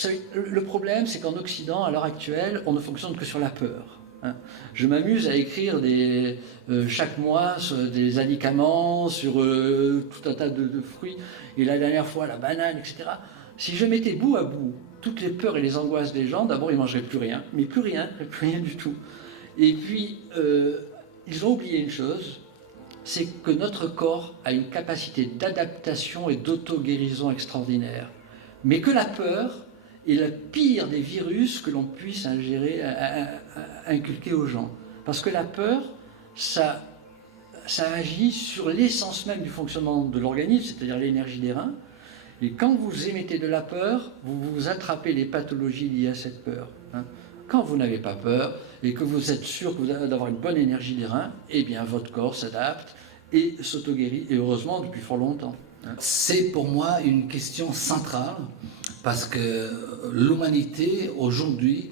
savez, le problème, c'est qu'en Occident, à l'heure actuelle, on ne fonctionne que sur la peur. Hein. Je m'amuse à écrire chaque mois sur des alicaments, sur tout un tas de fruits, et la dernière fois, la banane, etc. Si je mettais bout à bout toutes les peurs et les angoisses des gens, d'abord, ils ne mangeraient plus rien, mais plus rien du tout. Et puis, ils ont oublié une chose, c'est que notre corps a une capacité d'adaptation et d'auto-guérison extraordinaire. Mais que la peur est le pire des virus que l'on puisse ingérer, inculquer aux gens. Parce que la peur, ça agit sur l'essence même du fonctionnement de l'organisme, c'est-à-dire l'énergie des reins. Et quand vous émettez de la peur, vous attrapez les pathologies liées à cette peur. Hein. Quand vous n'avez pas peur et que vous êtes sûr que vous allez avoir une bonne énergie des reins, eh bien votre corps s'adapte et s'auto-guérit, et heureusement depuis fort longtemps. C'est pour moi une question centrale, parce que l'humanité aujourd'hui,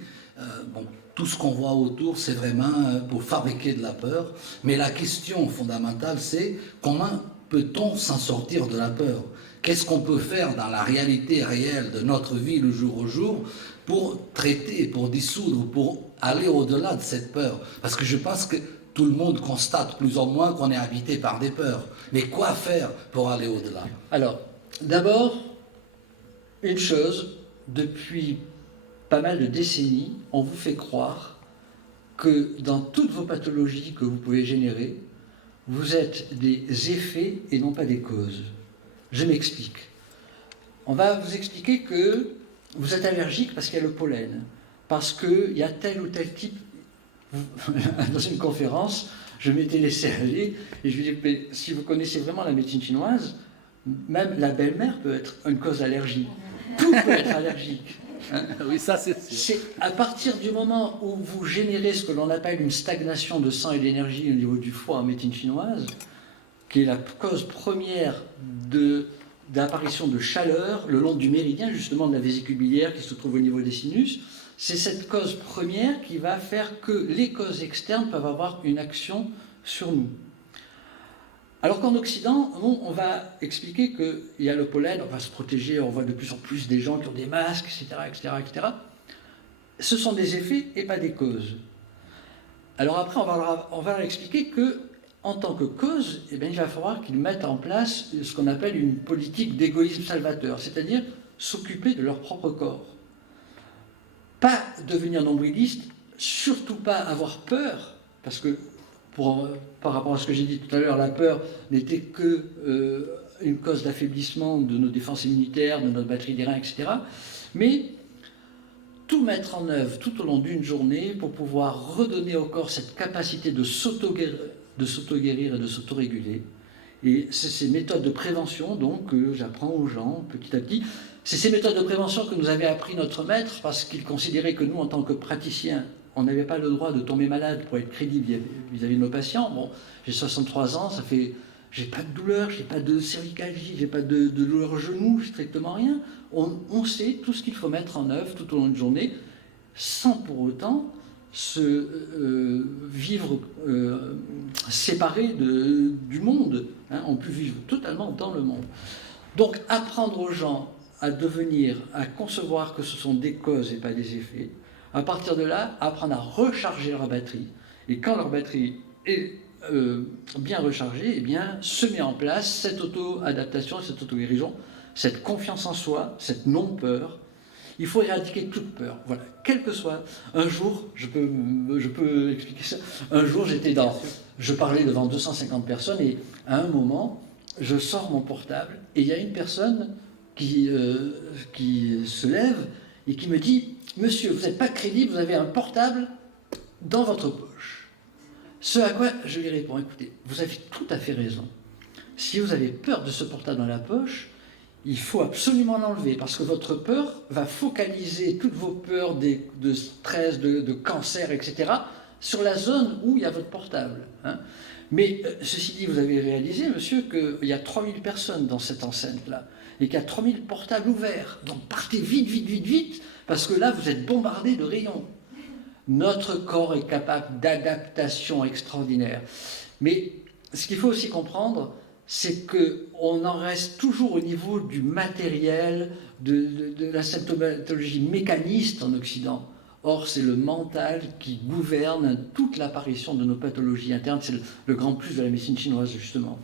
tout ce qu'on voit autour, c'est vraiment pour fabriquer de la peur, mais la question fondamentale, c'est comment peut-on s'en sortir de la peur? Qu'est-ce qu'on peut faire dans la réalité réelle de notre vie le jour au jour pour traiter, pour dissoudre, pour aller au-delà de cette peur? Parce que je pense que tout le monde constate plus ou moins qu'on est habité par des peurs. Mais quoi faire pour aller au-delà? Alors, d'abord, une chose, depuis pas mal de décennies, on vous fait croire que dans toutes vos pathologies que vous pouvez générer, vous êtes des effets et non pas des causes. Je m'explique. On va vous expliquer que vous êtes allergique parce qu'il y a le pollen, parce qu'il y a tel ou tel type. Dans une conférence, je m'étais laissé aller et je lui dis, mais si vous connaissez vraiment la médecine chinoise, même la belle-mère peut être une cause d'allergie. Tout peut être allergique. Hein. Oui, ça c'est sûr. C'est à partir du moment où vous générez ce que l'on appelle une stagnation de sang et d'énergie au niveau du foie en médecine chinoise, qui est la cause première d'apparition de chaleur le long du méridien, justement de la vésicule biliaire qui se trouve au niveau des sinus. C'est cette cause première qui va faire que les causes externes peuvent avoir une action sur nous. Alors qu'en Occident, on va expliquer qu'il y a le pollen, on va se protéger, on voit de plus en plus des gens qui ont des masques, etc. Ce sont des effets et pas des causes. Alors après, on va leur expliquer que en tant que cause, eh bien, il va falloir qu'ils mettent en place ce qu'on appelle une politique d'égoïsme salvateur, c'est-à-dire s'occuper de leur propre corps. Pas devenir nombriliste, surtout pas avoir peur, parce que par rapport à ce que j'ai dit tout à l'heure, la peur n'était que une cause d'affaiblissement de nos défenses immunitaires, de notre batterie des reins, etc. Mais tout mettre en œuvre tout au long d'une journée pour pouvoir redonner au corps cette capacité de s'auto-guérir et de s'autoréguler. Et c'est ces méthodes de prévention donc, que j'apprends aux gens petit à petit. C'est ces méthodes de prévention que nous avait appris notre maître parce qu'il considérait que nous, en tant que praticiens, on n'avait pas le droit de tomber malade pour être crédible vis-à-vis de nos patients. Bon, j'ai 63 ans, ça fait... J'ai pas de douleur, j'ai pas de cervicalgie, j'ai pas de douleur au genou, strictement rien. On sait tout ce qu'il faut mettre en œuvre tout au long de la journée, sans pour autant vivre séparé du monde. Hein. On peut vivre totalement dans le monde. Donc apprendre aux gens à concevoir que ce sont des causes et pas des effets. À partir de là, apprendre à recharger leur batterie. Et quand leur batterie est bien rechargée, eh bien, se met en place cette auto-adaptation, cette auto-guérison, cette confiance en soi, cette non-peur. Il faut éradiquer toute peur. Voilà, quel que soit. Un jour, je peux expliquer ça. Un jour, je parlais devant 250 personnes et à un moment, je sors mon portable et il y a une personne qui se lève et qui me dit « Monsieur, vous n'êtes pas crédible, vous avez un portable dans votre poche. » Ce à quoi je lui réponds « Écoutez, vous avez tout à fait raison. Si vous avez peur de ce portable dans la poche, il faut absolument l'enlever parce que votre peur va focaliser toutes vos peurs de stress, de cancer, etc. sur la zone où il y a votre portable. Hein. Mais ceci dit, vous avez réalisé, monsieur, qu'il y a 3000 personnes dans cette enceinte-là et qu'il y a 3000 portables ouverts. Donc partez vite, parce que là, vous êtes bombardés de rayons. Notre corps est capable d'adaptation extraordinaire. Mais ce qu'il faut aussi comprendre, c'est qu'on en reste toujours au niveau du matériel, de la symptomatologie mécaniste en Occident. Or, c'est le mental qui gouverne toute l'apparition de nos pathologies internes. C'est le grand plus de la médecine chinoise, justement.